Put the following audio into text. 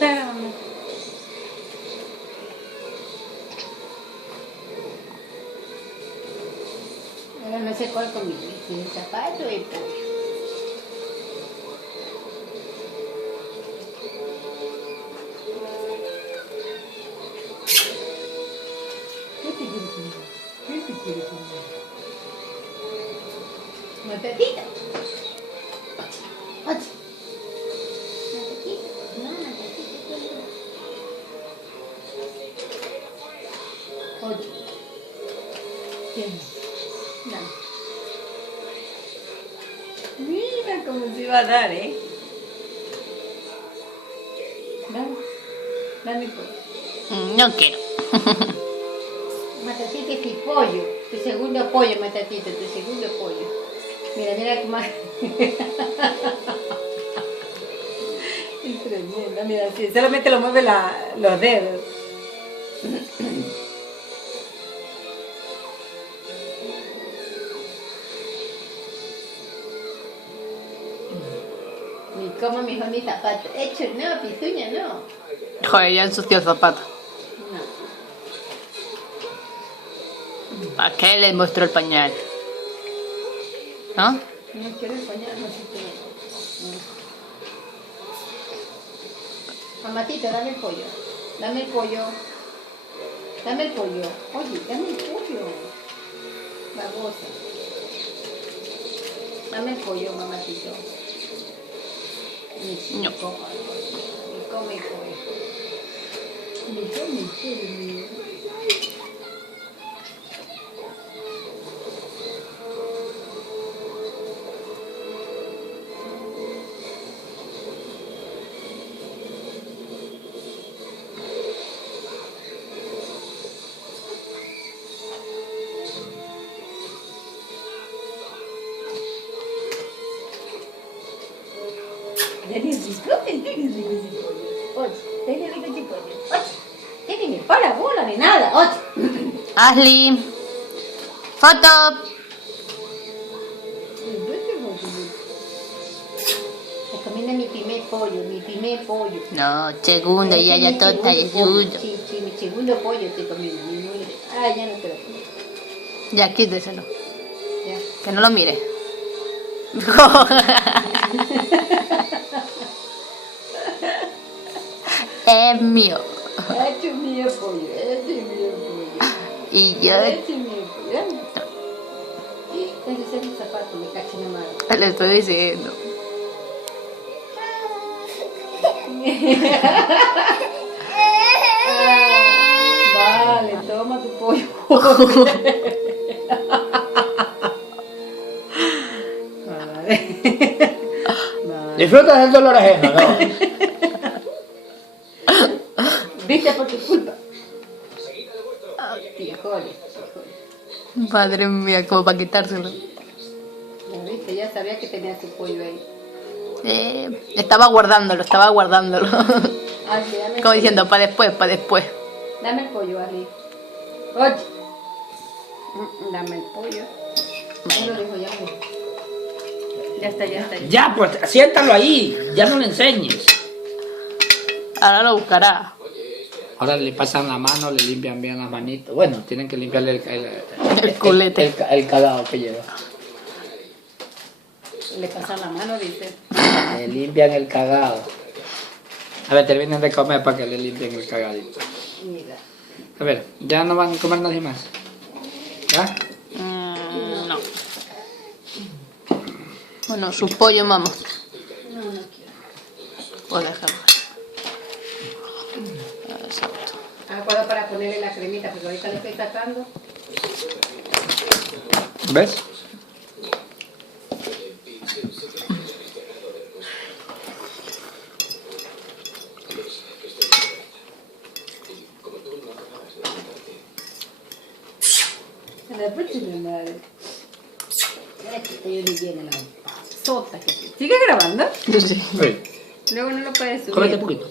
está grabando. Ahora no sé cuál comí, si el zapato o el pollo. ¿Qué te quiere comer? ¿Qué te quiere comer? ¿Matatita? ¡Oye! ¿Matatita? No, matatita, oye. ¿Quién? No. Mira cómo se iba a dar, ¿eh? Dame pollo. No quiero. Matatita es tu pollo. Tu segundo pollo, Matatita, tu segundo pollo. Mira, mira cómo... Es tremenda, mira, sí, solamente lo mueve los dedos. Ni como mejor mi zapato. Hecho no, pisuña no. Joder, ya ensució el zapato. No. ¿Para qué le muestro el pañal? ¿No? No quiero pañal, no sé qué. Mamatito, dame el pollo. Dame el pollo. Dame el pollo. Oye, dame el pollo. Babosa. Dame el pollo, mamatito. No. Ni come el pollo. Ni come el pollo, mío. Oye, ni para bola ni nada. Oye. Ashley. Foto. Estoy comiendo mi primer pollo, mi primer pollo. No, segundo, ya Mi tonta, ya segundo. Sí, sí, mi segundo pollo estoy comiendo. Ah, ya no te lo como. Ya, quíteselo. Ya. Que no lo mire. Es mío. Este es mi pollo, este es mi pollo. Y yo Este es mi pollo. Ese es el zapato, me cacho en la mano. le estoy diciendo. Vale, toma tu pollo. Vale. Disfrutas del dolor ajeno, ¿no? ¿Viste por tu culpa? Tijoles. Madre mía, como para quitárselo. ¿Lo viste? Ya sabía que tenía tu pollo ahí. Estaba guardándolo. Ashley, dame el Como pollo. diciendo, para después. Dame el pollo, Ashley. Oye. Dame el pollo. Ya lo dijo, ya lo dijo. Ya está. Ya, pues siéntalo ahí, ya no le enseñes. Ahora lo buscará. Ahora le pasan la mano, le limpian bien las manitos. Bueno, tienen que limpiarle El culete. el cagado que lleva. Le pasan la mano, dice. Le limpian el cagado. A ver, terminen de comer para que le limpien el cagadito. Mira. A ver, ya no van a comer nadie más. ¿Ya? No. Bueno, su pollo, mamá. No quiero. Pues dejarlo. Exacto. Acuerdo para ponerle la cremita, porque ahorita lo estoy sacando. ¿Ves? A la próxima madre. Ay, que yo ni viene la sota que... ¿Sigue grabando? Sí. Oye, Luego no lo puedes subir. cómete poquito.